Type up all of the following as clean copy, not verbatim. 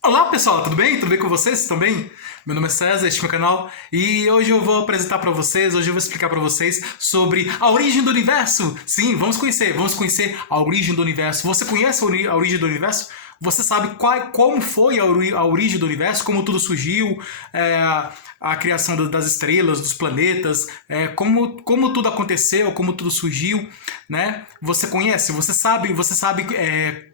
Olá pessoal, tudo bem? Tudo bem com vocês? Estão bem? Meu nome é César, este é meu canal e hoje eu vou apresentar para vocês, hoje eu vou explicar para vocês sobre a origem do universo. Sim, vamos conhecer a origem do universo. Você conhece a origem do universo? Você sabe como foi a origem do universo, como tudo surgiu, a criação das estrelas, dos planetas, como tudo aconteceu, como tudo surgiu, né? Você conhece? Você sabe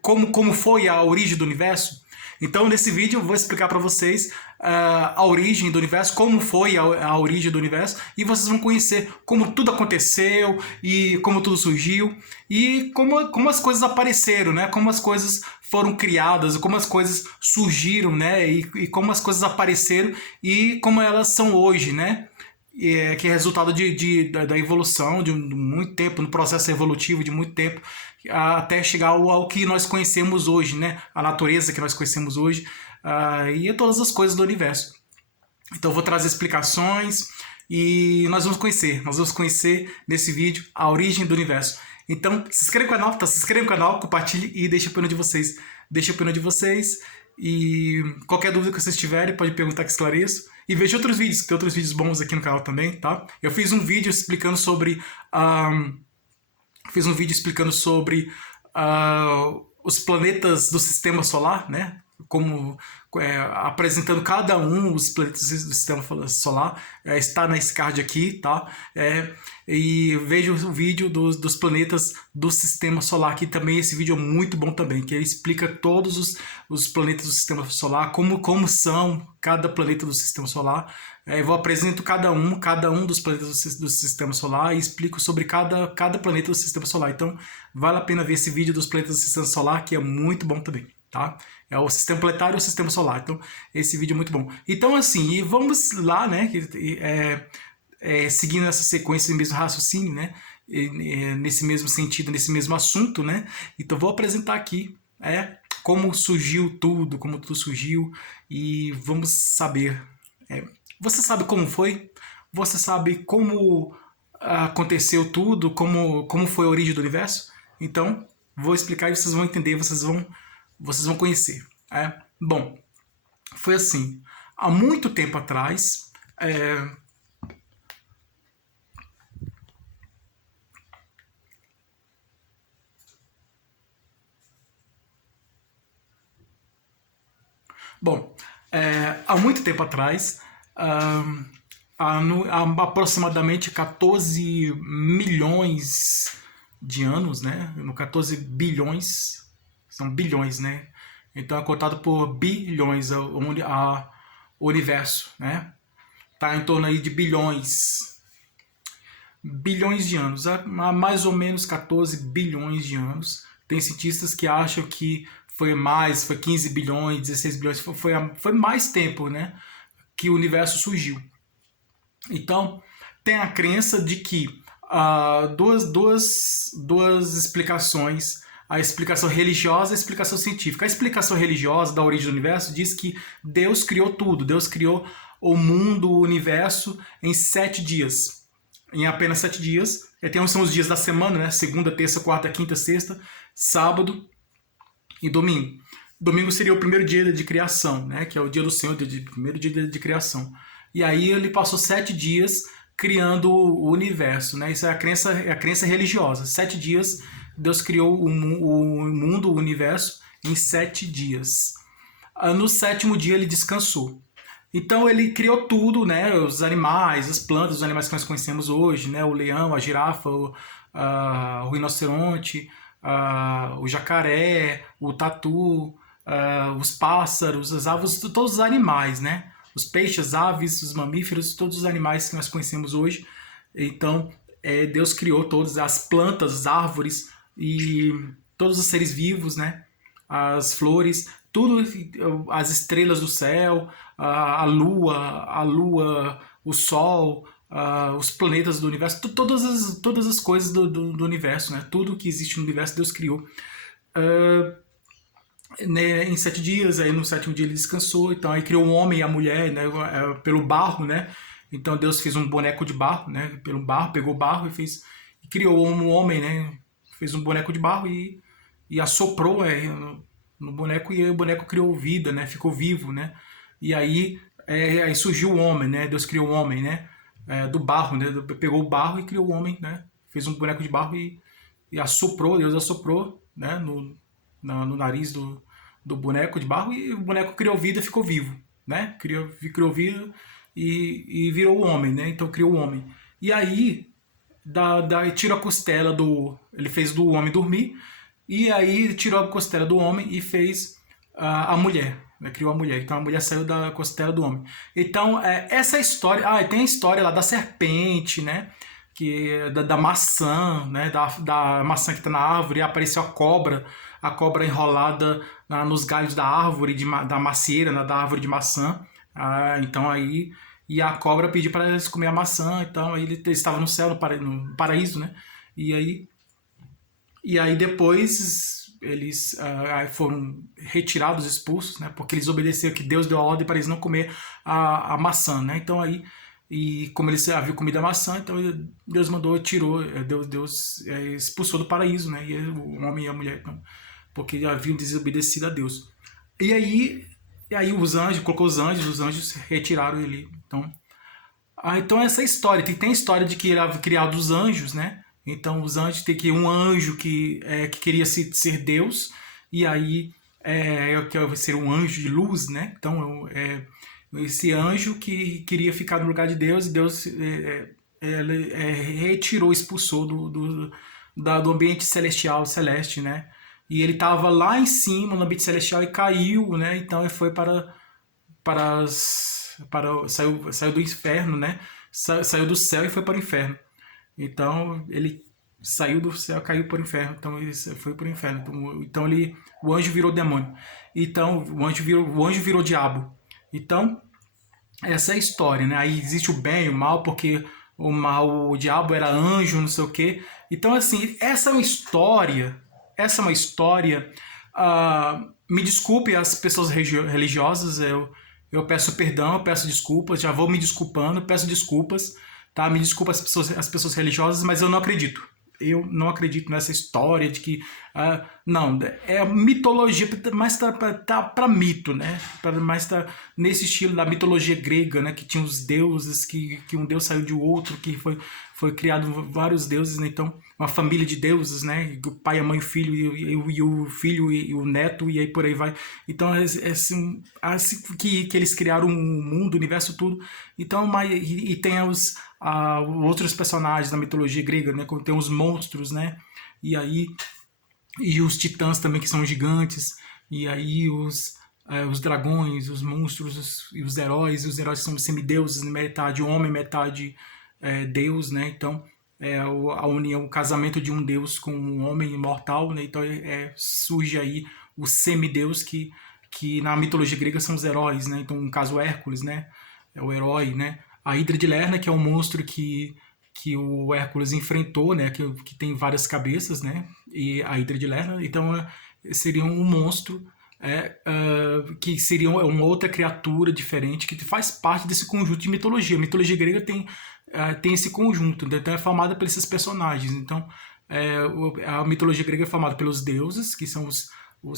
como foi a origem do universo? Então, nesse vídeo, eu vou explicar para vocês a origem do universo, como foi a origem do universo, e vocês vão conhecer como tudo aconteceu e como tudo surgiu e como as coisas apareceram, né? Como as coisas foram criadas, como as coisas surgiram, né? E como as coisas apareceram e como elas são hoje, né? Que é resultado da evolução de muito tempo, no processo evolutivo de muito tempo, até chegar ao que nós conhecemos hoje, né? A natureza que nós conhecemos hoje, e todas as coisas do universo. Então eu vou trazer explicações e nós vamos conhecer nesse vídeo a origem do universo. Então se inscreva no canal, se inscreva no canal, compartilhe e deixe a opinião de vocês. Deixe a opinião de vocês e qualquer dúvida que vocês tiverem pode perguntar que esclareço. E veja outros vídeos, que tem outros vídeos bons aqui no canal também, tá? Eu fiz um vídeo explicando sobre os planetas do sistema solar, né? Como apresentando cada um os planetas do sistema solar, está nesse card aqui, tá? E veja o vídeo dos planetas do sistema solar, que também esse vídeo é muito bom também, que ele explica todos os planetas do sistema solar, como são cada planeta do sistema solar. Eu vou apresento cada um dos planetas do sistema solar e explico sobre cada planeta do sistema solar. Então, vale a pena ver esse vídeo dos planetas do sistema solar, que é muito bom também, tá? É o sistema planetário e o sistema solar. Então, esse vídeo é muito bom. Então, assim, e vamos lá, né? Seguindo essa sequência, esse mesmo raciocínio, né? Nesse mesmo sentido, nesse mesmo assunto, né? Então, vou apresentar aqui como como tudo surgiu, e vamos saber. Você sabe como foi? Você sabe como aconteceu tudo? Como foi a origem do universo? Então, vou explicar e vocês vão entender, vocês vão conhecer. Bom, foi assim. Há muito tempo atrás, bom, há muito tempo atrás, há aproximadamente 14 milhões de anos, né? No 14 bilhões, são bilhões, né? Então é contado por bilhões o universo, né? Tá em torno aí de bilhões de anos, há mais ou menos 14 bilhões de anos. Tem cientistas que acham que foi 15 bilhões, 16 bilhões, foi mais tempo, né, que o universo surgiu. Então, tem a crença de que duas explicações, a explicação religiosa e a explicação científica. A explicação religiosa da origem do universo diz que Deus criou tudo, Deus criou o mundo, o universo em 7 dias. Em apenas 7 dias. São os dias da semana, né? Segunda, terça, quarta, quinta, sexta, sábado e domingo. Domingo seria o primeiro dia de criação, né? Que é o dia do Senhor, o primeiro dia de criação. E aí ele passou 7 dias criando o universo, né? Isso é a crença religiosa. 7 dias Deus criou o mundo, o universo, em 7 dias. No sétimo dia ele descansou. Então ele criou tudo, né? Os animais, as plantas, os animais que nós conhecemos hoje, né? O leão, a girafa, o rinoceronte, o jacaré, o tatu, os pássaros, as aves, todos os animais, né? Os peixes, aves, os mamíferos, todos os animais que nós conhecemos hoje. Então Deus criou todos, as plantas, as árvores e todos os seres vivos, né? As flores, tudo, as estrelas do céu, a lua, o sol, os planetas do universo, todas as coisas do universo, né? Tudo que existe no universo Deus criou. Né, em 7 dias, aí no sétimo dia ele descansou, então aí criou o homem e a mulher, né, pelo barro, né? Então Deus fez um boneco de barro, né? Pelo barro, pegou barro e criou um homem, né? Fez um boneco de barro e assoprou, no boneco, e aí o boneco criou vida, né? Ficou vivo, né? E aí surgiu o homem, né? Deus criou o homem, né? Do barro, né? Pegou o barro e criou o homem, né? Fez um boneco de barro e assoprou, Deus assoprou, né? No nariz do boneco de barro, e o boneco criou vida e ficou vivo, né? Criou vida e virou o homem, né? Então criou o homem. E aí tirou a costela do. Ele fez do homem dormir, e aí tirou a costela do homem e fez a mulher. Né, criou a mulher. Então a mulher saiu da costela do homem. Então, essa história. Ah, tem a história lá da serpente, né? Da maçã, né? Da maçã que está na árvore, e apareceu a cobra enrolada nos galhos da árvore, da macieira, né, da árvore de maçã. Então aí. E a cobra pediu para eles comer a maçã, então aí ele estava no céu, no paraíso, né? E aí depois eles foram retirados, expulsos, né? Porque eles obedeceram que Deus deu a ordem para eles não comer a maçã, né? Então aí, e como eles haviam comido a maçã, então Deus mandou, tirou, Deus expulsou do paraíso, né? E o homem e a mulher, então, porque haviam desobedecido a Deus. E aí os anjos, colocou os anjos retiraram ele. Então essa história, tem a história de que ele era criado dos anjos, né? Então os anjos tem que um anjo que queria ser Deus, e aí quer ser um anjo de luz, né? Então esse anjo que queria ficar no lugar de Deus, e Deus retirou, expulsou do ambiente celestial, celeste, né? E ele estava lá em cima no ambiente celestial e caiu, né? Então ele foi saiu do inferno, né? Saiu do céu e foi para o inferno. Então ele saiu do céu, caiu para o inferno. Então ele foi para o inferno. Então o anjo virou demônio. Então o anjo virou diabo. Então essa é a história, né? Aí existe o bem e o mal, porque o diabo era anjo, não sei o quê. Então assim, essa é uma história. Me desculpe as pessoas religiosas, eu peço perdão, eu peço desculpas, já vou me desculpando, peço desculpas, tá? Me desculpa as pessoas religiosas, mas eu não acredito. Eu não acredito nessa história de que... não, é mitologia, mas tá para mito, né? Mas tá nesse estilo da mitologia grega, né? Que tinha os deuses, que um deus saiu de outro, que foi criado vários deuses, né? Então uma família de deuses, né? O pai, a mãe, o filho, e o filho e o neto, e aí por aí vai. Então assim que eles criaram o mundo, o universo, tudo. Então, e tem outros personagens da mitologia grega, né? Como tem os monstros, né? E os titãs também, que são gigantes. E aí os dragões, os monstros, e os heróis. Os heróis são semideuses, metade homem, metade Deus, né? Então a união, o casamento de um Deus com um homem imortal, né? Então surge aí o semideus que na mitologia grega são os heróis, né? Então, no caso, Hércules, né? É o herói, né? A Hidra de Lerna, que é um monstro que o Hércules enfrentou, né? Que tem várias cabeças, né? E a Hidra de Lerna, então seria um monstro que seria uma outra criatura diferente que faz parte desse conjunto de mitologia. A mitologia grega tem esse conjunto, então é formada por esses personagens. Então a mitologia grega é formada pelos deuses, que são os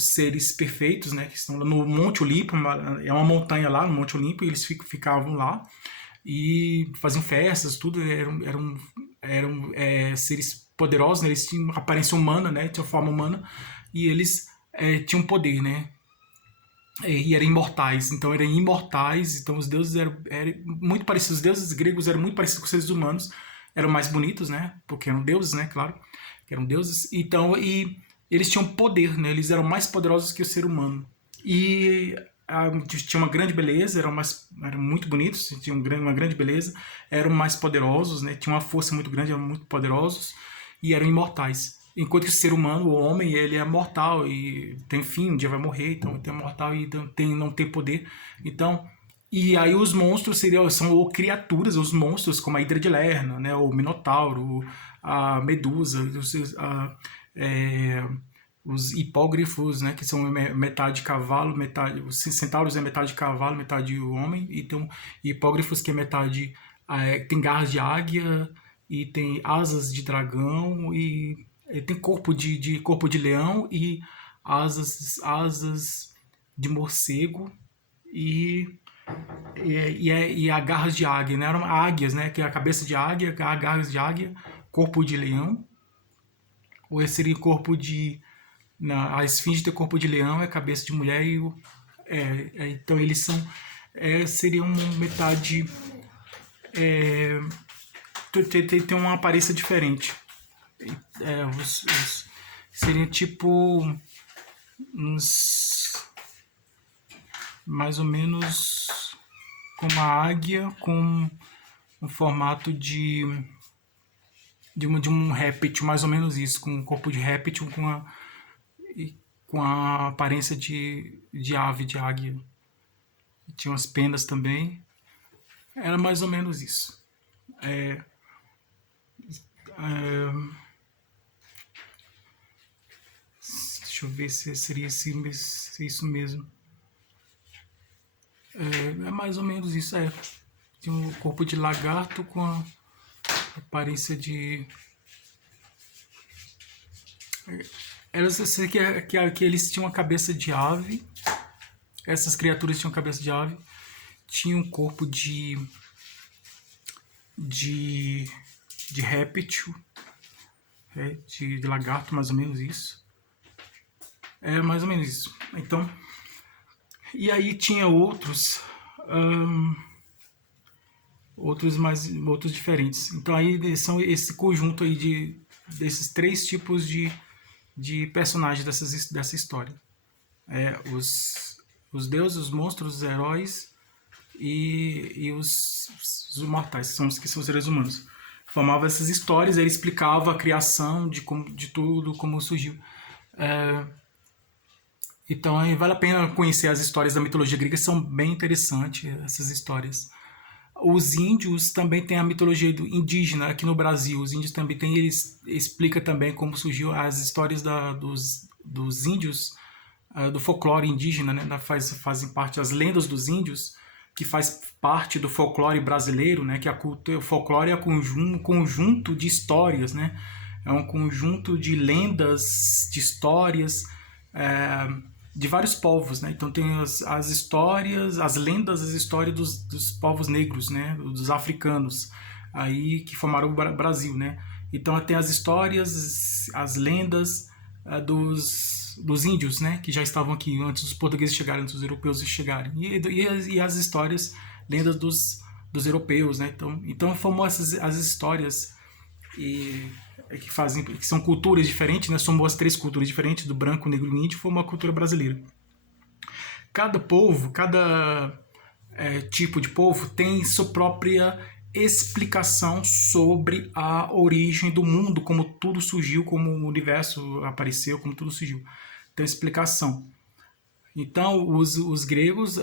seres perfeitos, né, que estão no Monte Olimpo, é uma montanha lá no Monte Olimpo, e eles ficavam lá e faziam festas, tudo, eram seres poderosos, né, eles tinham aparência humana, né, tinham forma humana, e eles tinham poder, né, e eram imortais, então os deuses eram muito parecidos, os deuses gregos eram muito parecidos com os seres humanos, eram mais bonitos, né, porque eram deuses, né, claro, que eram deuses, então, e eles tinham poder, né, eles eram mais poderosos que o ser humano, e tinha uma grande beleza, eram muito bonitos, tinham uma grande beleza, eram mais poderosos, né, tinham uma força muito grande, eram muito poderosos, e eram imortais. Enquanto que o ser humano, o homem, ele é mortal e tem fim, um dia vai morrer, então é mortal e não tem poder. Então, e aí os monstros são criaturas, os monstros como a Hidra de Lerna, né, o Minotauro, a Medusa, os hipógrifos, né, que são metade cavalo, metade... Os centauros é metade cavalo, metade homem, e tem hipógrifos que é metade... tem garras de águia, e tem asas de dragão, e tem corpo de leão, e asas de morcego e garras de águia, né? Eram águias, né? Que é a cabeça de águia, garras de águia, corpo de leão, ou esse seria corpo de... a esfinge tem corpo de leão, é cabeça de mulher e então eles são... seriam metade... tem uma aparência diferente. Seriam tipo uns... mais ou menos como a águia, com um formato de um réptil, mais ou menos isso, com um corpo de réptil, com a aparência de ave, de águia. Tinha umas penas também. Era mais ou menos isso. Deixa eu ver se seria isso mesmo. É mais ou menos isso. Tinha um corpo de lagarto com a aparência de... eu sei que eles tinham a cabeça de ave. Essas criaturas tinham cabeça de ave. Tinha um corpo de réptil. De lagarto, mais ou menos isso. É mais ou menos isso. Então, e aí tinha outros diferentes. Então aí são esse conjunto aí desses três tipos de personagens dessa história. Os deuses, os monstros, os heróis e os mortais, que são os seres humanos. Formava essas histórias, ele explicava a criação de tudo, como surgiu. Então vale a pena conhecer as histórias da mitologia grega, são bem interessantes essas histórias. Os índios também têm a mitologia indígena aqui no Brasil. Os índios também têm, eles explica também como surgiu as histórias dos índios, do folclore indígena, né? Fazem parte as lendas dos índios, que faz parte do folclore brasileiro, né? Que o folclore é um conjunto de histórias, né? É um conjunto de lendas, de histórias de vários povos, né? Então tem as histórias, as lendas, as histórias dos povos negros, né? Dos africanos, aí que formaram o Brasil, né? Então tem as histórias, as lendas dos índios, né? Que já estavam aqui antes dos portugueses chegarem, antes dos europeus chegarem, e as histórias, lendas dos europeus, né? Então formou as histórias que são culturas diferentes, né? Somou as três culturas diferentes, do branco, negro e índio, formou a cultura brasileira. Cada povo, cada tipo de povo tem sua própria explicação sobre a origem do mundo, como tudo surgiu, como o universo apareceu, como tudo surgiu. Tem explicação. Então, os gregos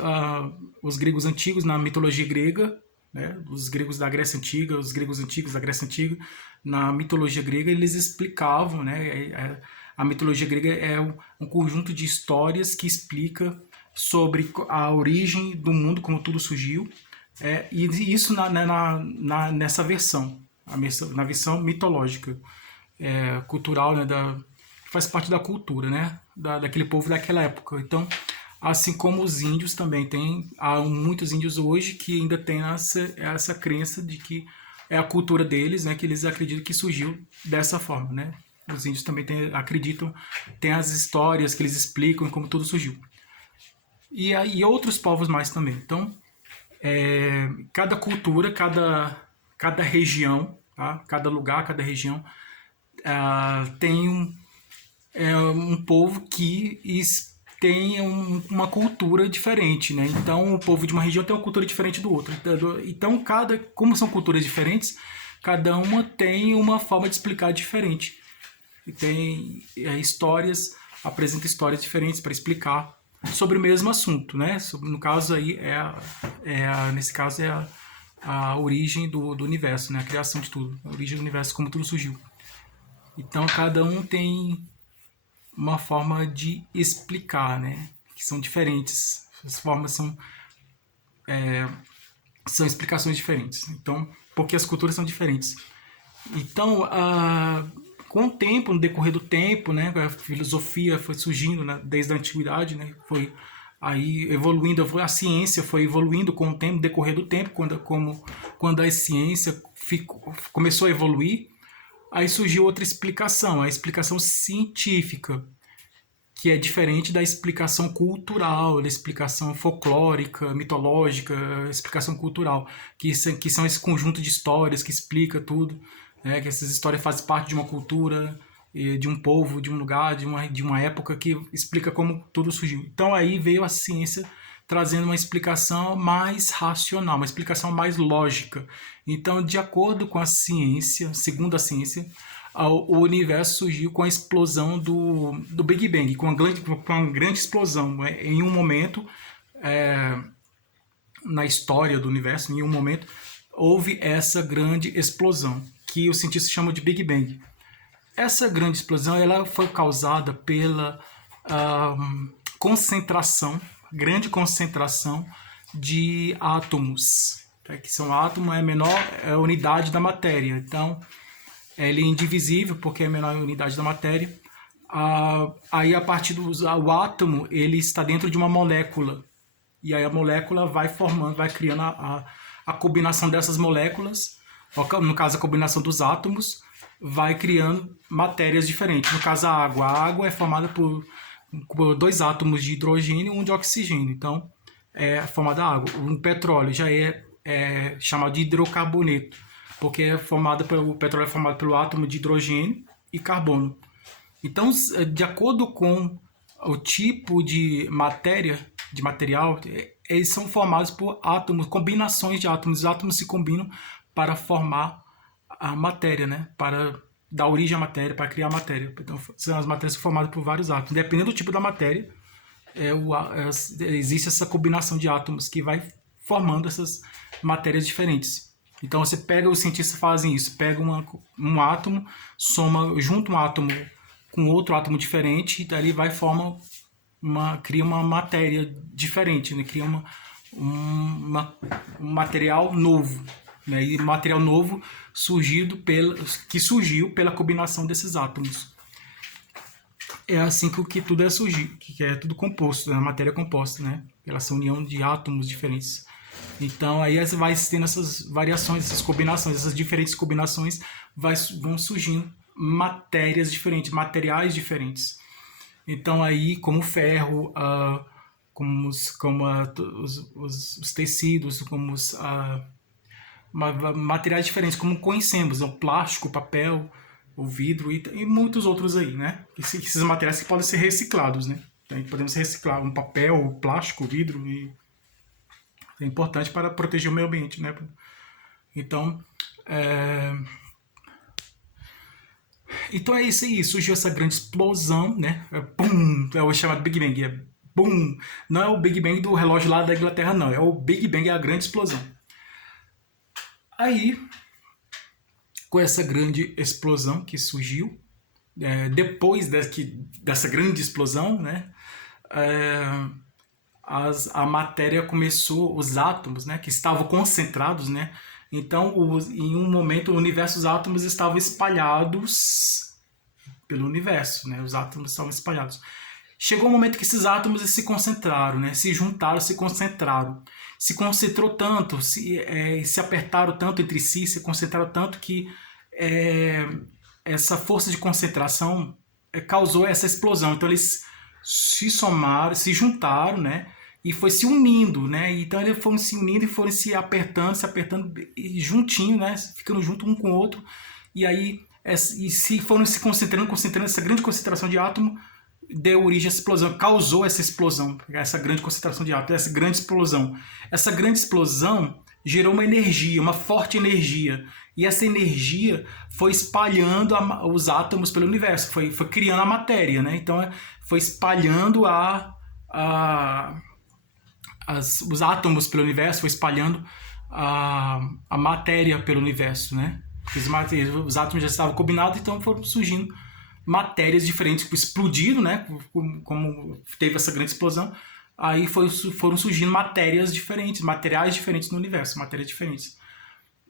antigos, na mitologia grega, né, os gregos da Grécia Antiga, os gregos antigos da Grécia Antiga, na mitologia grega, eles explicavam, né, a mitologia grega é um conjunto de histórias que explica sobre a origem do mundo, como tudo surgiu, e isso nessa versão, na versão mitológica, cultural, né, faz parte da cultura, né, daquele povo daquela época. Então, assim como os índios também há muitos índios hoje que ainda têm essa crença de que é a cultura deles, né, que eles acreditam que surgiu dessa forma, né. Os índios também acreditam, tem as histórias que eles explicam como tudo surgiu. E outros povos mais também. Então, cada cultura, cada região, tá? Cada lugar, cada região tem um povo que tem uma cultura diferente, né? Então, o povo de uma região tem uma cultura diferente do outro. Então, como são culturas diferentes, cada uma tem uma forma de explicar diferente. E tem apresenta histórias diferentes para explicar sobre o mesmo assunto, né? No caso aí nesse caso é a origem do universo, né? A criação de tudo, a origem do universo, como tudo surgiu. Então cada um tem uma forma de explicar, né? Que são diferentes. As formas são explicações diferentes. Então, porque as culturas são diferentes. Então, Com o tempo, no decorrer do tempo, né, a filosofia foi surgindo, né, desde a antiguidade, né, foi aí evoluindo, a ciência foi evoluindo com o tempo, no decorrer do tempo, quando a ciência começou a evoluir, aí surgiu outra explicação, a explicação científica, que é diferente da explicação cultural, da explicação folclórica, mitológica, explicação cultural, que são esse conjunto de histórias que explica tudo, né, que essas histórias fazem parte de uma cultura, de um povo, de um lugar, de uma época, que explica como tudo surgiu. Então aí veio a ciência trazendo uma explicação mais racional, uma explicação mais lógica. Então, de acordo com a ciência, segundo a ciência, o universo surgiu com a explosão do Big Bang, com uma grande explosão, né? Em um momento, na história do universo, em um momento, houve essa grande explosão, que os cientistas chamam de Big Bang. Essa grande explosão ela foi causada pela grande concentração de átomos, tá? Que são átomos, é a menor unidade da matéria. Então, ele é indivisível porque é a menor unidade da matéria. Aí, a partir o átomo, ele está dentro de uma molécula. E aí a molécula vai formando, vai criando a combinação dessas moléculas, no caso a combinação dos átomos, vai criando matérias diferentes. No caso a água é formada por 2 átomos de hidrogênio e 1 de oxigênio. Então é formada água. O petróleo já é chamado de hidrocarboneto, porque o petróleo é formado pelo átomo de hidrogênio e carbono. Então, de acordo com o tipo de material, eles são formados por átomos, combinações de átomos. Os átomos se combinam para formar a matéria, né? Para dar origem à matéria, para criar a matéria. Então, as matérias são formadas por vários átomos. Dependendo do tipo da matéria, existe essa combinação de átomos que vai formando essas matérias diferentes. Então, os cientistas fazem isso, pega um átomo, junta um átomo com outro átomo diferente, e dali cria uma matéria diferente, né? Cria um material novo, né? E material novo que surgiu pela combinação desses átomos. É assim que tudo surgido, que é tudo composto, a matéria é composta, né? Pela essa união de átomos diferentes. Então aí vai tendo essas variações, essas combinações, essas diferentes combinações vão surgindo matérias diferentes, materiais diferentes. Então aí, como o ferro, como os tecidos, como materiais diferentes, como conhecemos, o plástico, o papel, o vidro e muitos outros aí, né? Esses materiais que podem ser reciclados, né? Então, podemos reciclar um papel, o plástico, o vidro, e é importante para proteger o meio ambiente, né? Então, então é isso aí, surgiu essa grande explosão, né? Bum, é o chamado Big Bang, bum. Não é o Big Bang do relógio lá da Inglaterra, não. É o Big Bang, é a grande explosão. Aí, com essa grande explosão que surgiu, depois dessa grande explosão, né? A matéria começou, os átomos, né? Que estavam concentrados, né? Então, em um momento, o universo, os átomos estavam espalhados pelo universo, né? Os átomos estavam espalhados. Chegou um momento que esses átomos se concentraram, né? Se juntaram, se concentraram. Se concentrou tanto, se apertaram tanto entre si, se concentraram tanto que essa força de concentração causou essa explosão. Então, eles se somaram, se juntaram, né? E foi se unindo, né? Então eles foram se unindo e foram se apertando, e juntinho, né? Ficando junto um com o outro. E aí, se foram se concentrando, essa grande concentração de átomo deu origem a essa explosão, causou essa explosão, essa grande concentração de átomo, essa grande explosão. Essa grande explosão gerou uma energia, uma forte energia. E essa energia foi espalhando os átomos pelo universo, foi criando a matéria, né? Então foi espalhando os átomos pelo universo, foi espalhando a matéria pelo universo, né? Os átomos já estavam combinados, então foram surgindo matérias diferentes, explodiram, né? Como teve essa grande explosão, aí foram surgindo matérias diferentes, materiais diferentes no universo, matérias diferentes.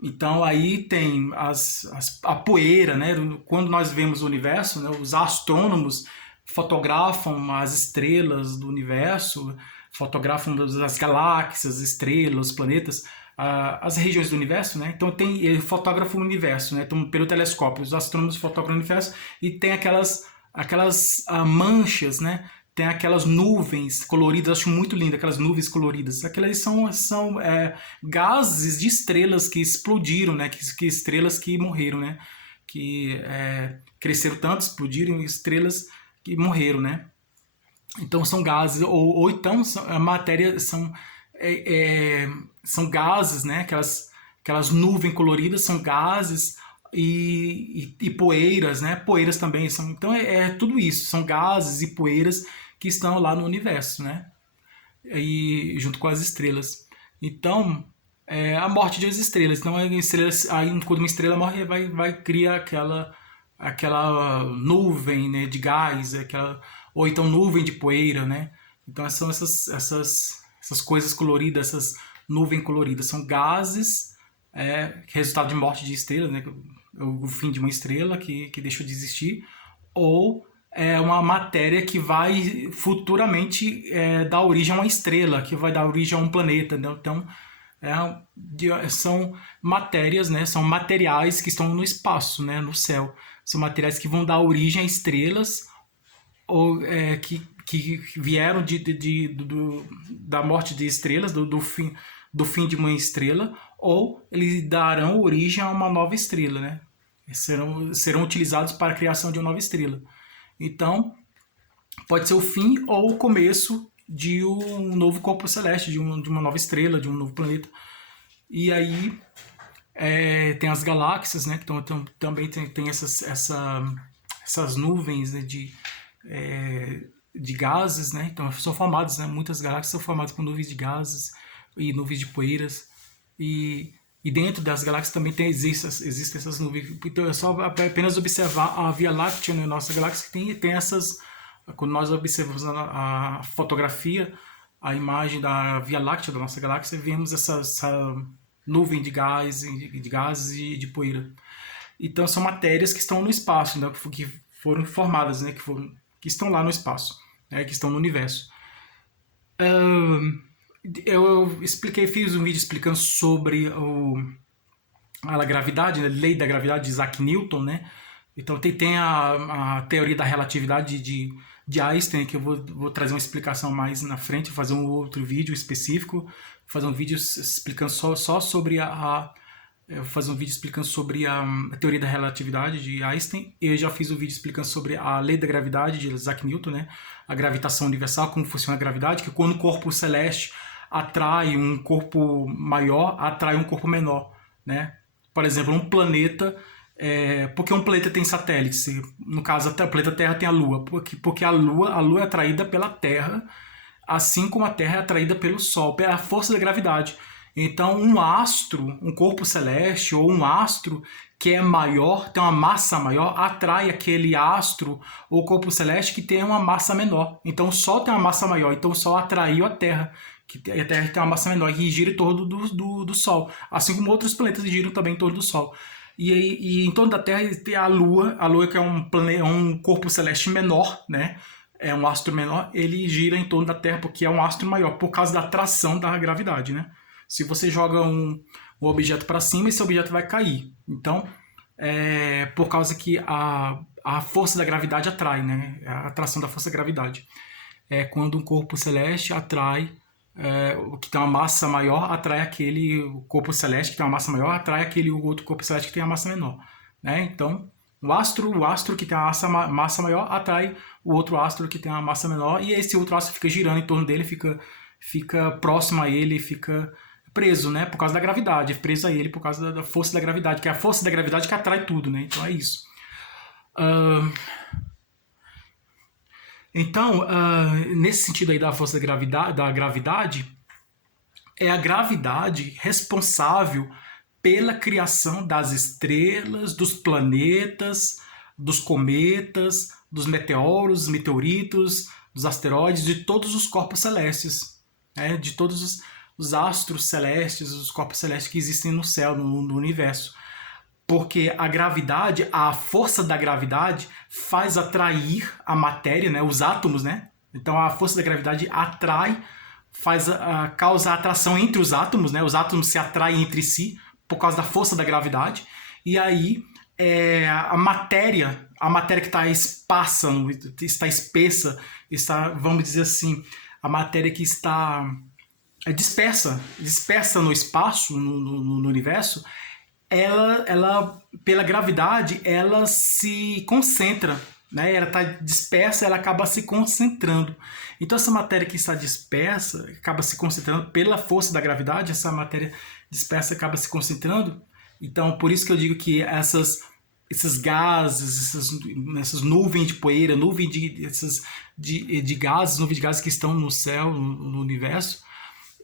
Então aí tem a poeira, né? Quando nós vemos o universo, né, os astrônomos fotografam as estrelas do universo, fotografam as galáxias, estrelas, planetas, as regiões do universo, né? Então ele fotografa o universo, né? Então pelo telescópio, os astrônomos fotografam o universo e tem aquelas manchas, né? Tem aquelas nuvens coloridas, acho muito lindo, aquelas nuvens coloridas. Aquelas são gases de estrelas que explodiram, né? Que estrelas que morreram, né? Que cresceram tanto, explodiram, estrelas que morreram, né? Então são gases, ou então a matéria são gases, né? Aquelas nuvens coloridas são gases e poeiras, né? Poeiras também são. Então tudo isso, são gases e poeiras que estão lá no universo, né? E junto com as estrelas. Então, a morte das estrelas. Então, aí, quando uma estrela morre, vai criar aquela nuvem, né, de gás, ou então nuvem de poeira, né? Então, são essas coisas coloridas, essas nuvens coloridas. São gases, resultado de morte de estrelas, né? O fim de uma estrela que deixou de existir, ou é uma matéria que vai futuramente dar origem a uma estrela, que vai dar origem a um planeta. Né? Então, são matérias, né? São materiais que estão no espaço, né? No céu. São materiais que vão dar origem a estrelas ou que vieram da morte de estrelas, do fim de uma estrela, ou eles darão origem a uma nova estrela, né? Serão utilizados para a criação de uma nova estrela. Então, pode ser o fim ou o começo de um novo corpo celeste, de uma nova estrela, de um novo planeta. E aí tem as galáxias, né? Então, também tem essas nuvens, né, de gases, né? Então são formadas, né? Muitas galáxias são formadas por nuvens de gases e nuvens de poeiras. E dentro das galáxias também existem essas nuvens. Então é só apenas observar a Via Láctea na nossa galáxia que tem essas. Quando nós observamos a fotografia, a imagem da Via Láctea da nossa galáxia, vemos essa nuvem de gases e de poeira. Então são matérias que estão no espaço, né, que foram formadas, né, que estão lá no espaço, né, que estão no universo. Eu fiz um vídeo explicando sobre a gravidade, né, a lei da gravidade de Isaac Newton, né? Então tem a teoria da relatividade de Einstein, que eu vou trazer uma explicação mais na frente, fazer um outro vídeo específico, fazer um vídeo explicando só sobre fazer um vídeo explicando sobre a teoria da relatividade de Einstein. Eu já fiz um vídeo explicando sobre a lei da gravidade de Isaac Newton, né? A gravitação universal, como funciona a gravidade, que quando o corpo celeste atrai um corpo maior, atrai um corpo menor, né? Por exemplo, um planeta, porque um planeta tem satélites, no caso o planeta Terra tem a Lua, porque a Lua é atraída pela Terra, assim como a Terra é atraída pelo Sol, pela força da gravidade. Então um astro, um corpo celeste ou um astro que é maior, tem uma massa maior, atrai aquele astro ou corpo celeste que tem uma massa menor. Então o Sol tem uma massa maior, então o Sol atraiu a Terra, que a Terra tem uma massa menor e gira em torno do Sol, assim como outros planetas giram também em torno do Sol. E em torno da Terra tem a Lua que é um corpo celeste menor, né? É um astro menor, ele gira em torno da Terra porque é um astro maior, por causa da atração da gravidade, né? Se você joga um objeto para cima, esse objeto vai cair. Então, por causa que a força da gravidade atrai, né? A atração da força da gravidade. Quando um corpo celeste atrai, o que tem uma massa maior, atrai aquele corpo celeste que tem uma massa maior, atrai aquele outro corpo celeste que tem uma massa menor. Né? Então, o astro que tem uma massa maior atrai o outro astro que tem uma massa menor, e esse outro astro fica girando em torno dele, fica próximo a ele, fica preso, né? Por causa da gravidade, preso a ele por causa da força da gravidade, que é a força da gravidade que atrai tudo, né? Então é isso. Então, nesse sentido aí da força da gravidade, é a gravidade responsável pela criação das estrelas, dos planetas, dos cometas, dos meteoros, meteoritos, dos asteroides, de todos os corpos celestes, né? De todos os astros celestes, os corpos celestes que existem no céu, no universo. Porque a gravidade, a força da gravidade faz atrair a matéria, né, os átomos, né? Então a força da gravidade atrai, causa a atração entre os átomos, né? Os átomos se atraem entre si por causa da força da gravidade. E aí a matéria que está esparsa, está espessa, vamos dizer assim, a matéria que está dispersa no espaço, no universo, ela, pela gravidade, ela se concentra, né? Ela está dispersa, ela acaba se concentrando. Então essa matéria que está dispersa acaba se concentrando pela força da gravidade, essa matéria dispersa acaba se concentrando. Então por isso que eu digo que esses gases, essas nuvens de poeira, nuvens de gases que estão no céu, no universo,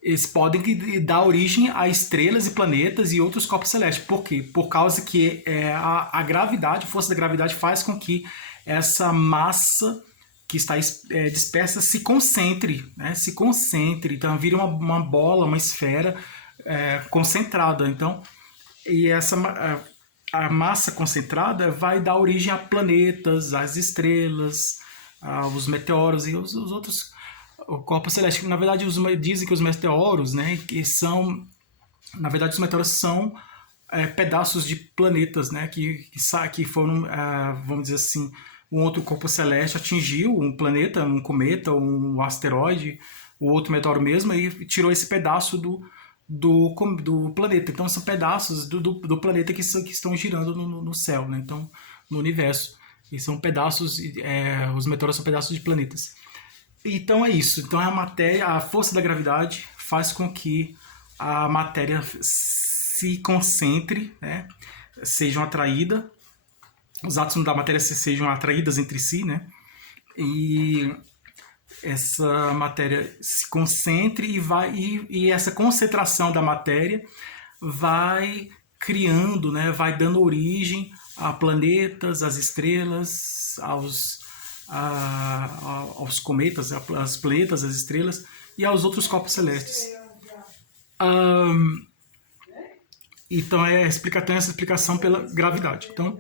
eles podem dar origem a estrelas e planetas e outros corpos celestes. Por quê? Por causa que a gravidade, a força da gravidade faz com que essa massa que está dispersa se concentre, né? Se concentre, então vira uma bola, uma esfera concentrada. Então, e a massa concentrada vai dar origem a planetas, às estrelas, aos meteoros e os outros corpos celestes. Na verdade, dizem que os meteoros, né, na verdade, os meteoros são pedaços de planetas, né, que foram, vamos dizer assim, um outro corpo celeste atingiu um planeta, um cometa, um asteroide, o outro meteoro mesmo, e tirou esse pedaço do planeta. Então são pedaços do planeta que estão girando no céu, né? Então, no universo. E são pedaços, os meteoros são pedaços de planetas. Então é isso. Então a força da gravidade faz com que a matéria se concentre, né? Sejam atraídas, os átomos da matéria sejam atraídas entre si, né? E essa matéria se concentre e essa concentração da matéria vai criando, né? Vai dando origem a planetas, às estrelas, aos cometas, aos planetas, às estrelas e aos outros corpos celestes. Então tem essa explicação pela gravidade. Então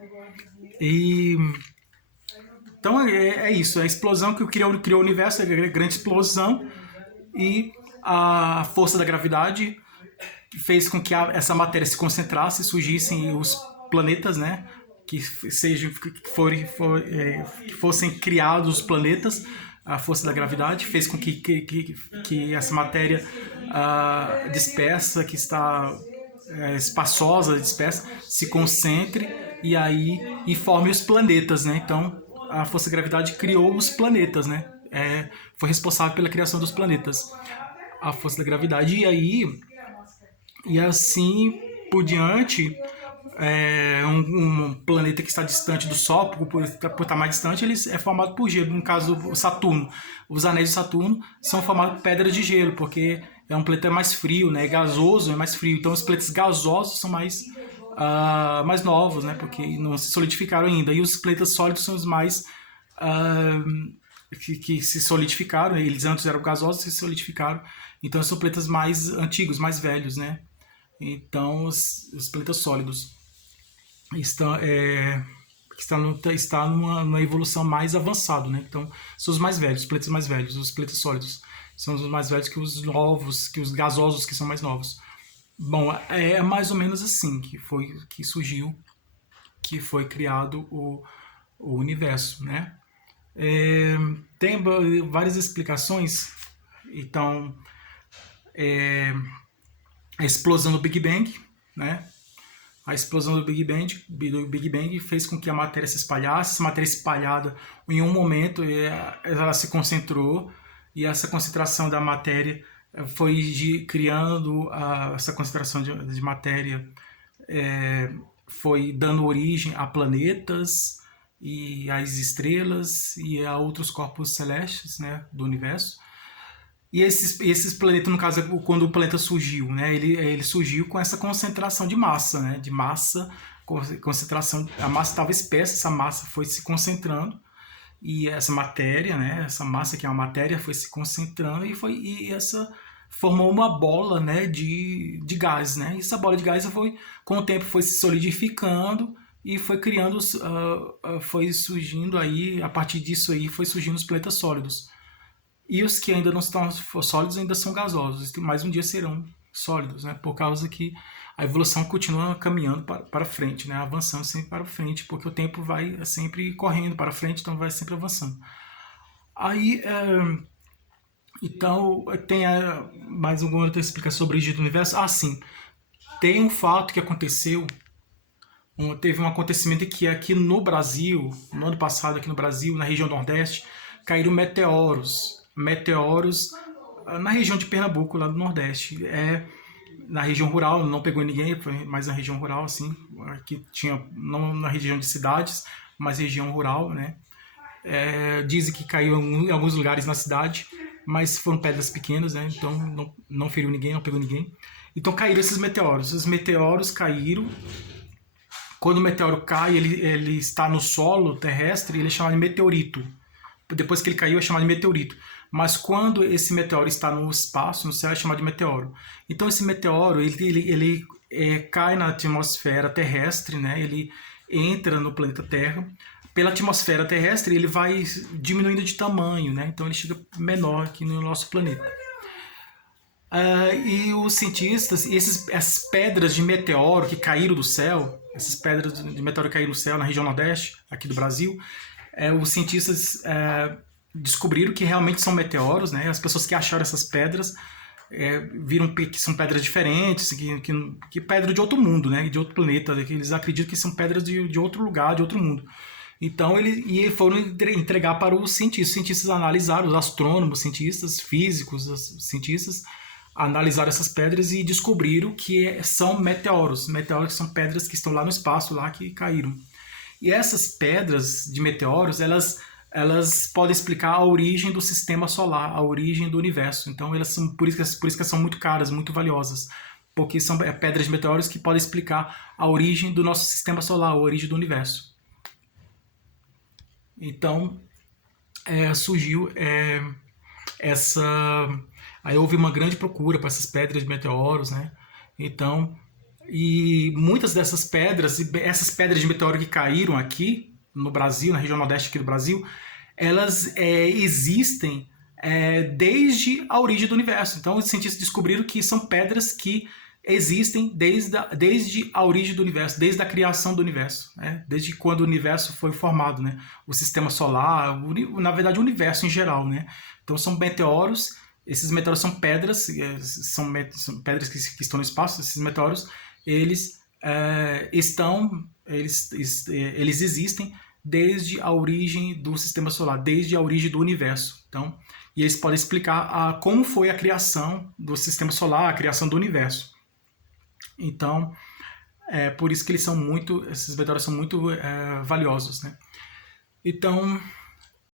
é isso, a explosão que criou o universo, a grande explosão, e a força da gravidade fez com que essa matéria se concentrasse, surgissem os planetas, né? Que fossem criados os planetas. A força da gravidade fez com que essa matéria dispersa, que está espaçosa, dispersa, se concentre e forme os planetas, né? Então a força da gravidade criou os planetas, né? Foi responsável pela criação dos planetas, a força da gravidade. E assim por diante, um planeta que está distante do Sol, por estar mais distante, ele é formado por gelo. No caso, o Saturno, os anéis de Saturno são formados por pedra de gelo, porque é um planeta mais frio, né? É gasoso, é mais frio. Então os planetas gasosos são mais novos, né? Porque não se solidificaram ainda. E os planetas sólidos são os mais que se solidificaram. Eles antes eram gasosos e se solidificaram. Então são planetas mais antigos, mais velhos, né? Então os planetas sólidos estão numa evolução mais avançada, né? Então são os mais velhos, os planetas mais velhos, os planetas sólidos são os mais velhos que os novos, que os gasosos que são mais novos. Bom, é mais ou menos assim que surgiu, que foi criado o universo, né? Tem várias explicações. Então, a explosão do Big Bang, né? A explosão do Big Bang fez com que a matéria se espalhasse. Essa matéria espalhada, em um momento, ela se concentrou, e essa concentração da matéria foi criando essa concentração de matéria, foi dando origem a planetas e às estrelas e a outros corpos celestes, né, do universo. E esses planetas, no caso, quando o planeta surgiu, né, ele surgiu com essa concentração de massa, né, concentração, a massa estava espessa, essa massa foi se concentrando, e essa matéria, né, essa massa que é uma matéria, foi se concentrando, e essa formou uma bola, né, de gás, né? E essa bola de gás com o tempo foi se solidificando e foi criando, foi surgindo aí, a partir disso aí, foi surgindo os planetas sólidos. E os que ainda não estão sólidos ainda são gasosos, mas um dia serão sólidos, né? Por causa que a evolução continua caminhando para frente, né? Avançando sempre para frente, porque o tempo vai sempre correndo para frente, então vai sempre avançando. Aí, então, tem mais alguma outra explicação sobre a origem do universo? Ah, sim. Tem um fato que aconteceu, teve um acontecimento que aqui no Brasil, no ano passado aqui no Brasil, na região Nordeste, caíram meteoros na região de Pernambuco, lá do Nordeste. Na região rural, não pegou ninguém, foi mais na região rural, assim, aqui tinha, não na região de cidades, mas região rural, né? Dizem que caiu em alguns lugares na cidade, mas foram pedras pequenas, né? Então não feriu ninguém, não pegou ninguém. Então caíram esses meteoros. Os meteoros caíram. Quando o meteoro cai, ele está no solo terrestre, ele é chamado de meteorito. Depois que ele caiu, é chamado de meteorito. Mas quando esse meteoro está no espaço, no céu, é chamado de meteoro. Então esse meteoro, ele cai na atmosfera terrestre, né? Ele entra no planeta Terra. Pela atmosfera terrestre, ele vai diminuindo de tamanho, né? Então ele chega menor aqui no nosso planeta. E os cientistas, essas pedras de meteoro que caíram do céu, essas pedras de meteoro que caíram do céu na região Nordeste, aqui do Brasil, os cientistas descobriram que realmente são meteoros, né? As pessoas que acharam essas pedras viram que são pedras diferentes, que pedra de outro mundo, né? De outro planeta, que eles acreditam que são pedras de outro lugar, de outro mundo. Então eles foram entregar para os cientistas analisaram, os astrônomos, cientistas, físicos, os cientistas analisaram essas pedras e descobriram que são meteoros. Meteoros são pedras que estão lá no espaço, lá que caíram. E essas pedras de meteoros, elas podem explicar a origem do sistema solar, a origem do universo. Então elas são por isso que elas são muito caras, muito valiosas, porque são pedras de meteoros que podem explicar a origem do nosso sistema solar, a origem do universo. Então surgiu essa. Aí houve uma grande procura para essas pedras de meteoros, né? Então, e muitas dessas pedras, essas pedras de meteoro que caíram aqui no Brasil, na região Nordeste aqui do Brasil, elas existem desde a origem do universo. Então, os cientistas descobriram que são pedras que existem desde a origem do universo, desde a criação do universo, né? Desde quando o universo foi formado, né? O sistema solar, na verdade o universo em geral, né? Então são meteoros, esses meteoros são pedras, são pedras que estão no espaço. Esses meteoros eles existem desde a origem do sistema solar, desde a origem do universo. Então, e eles podem explicar como foi a criação do sistema solar, a criação do universo. Então, por isso que esses meteoros são muito valiosos, né? Então,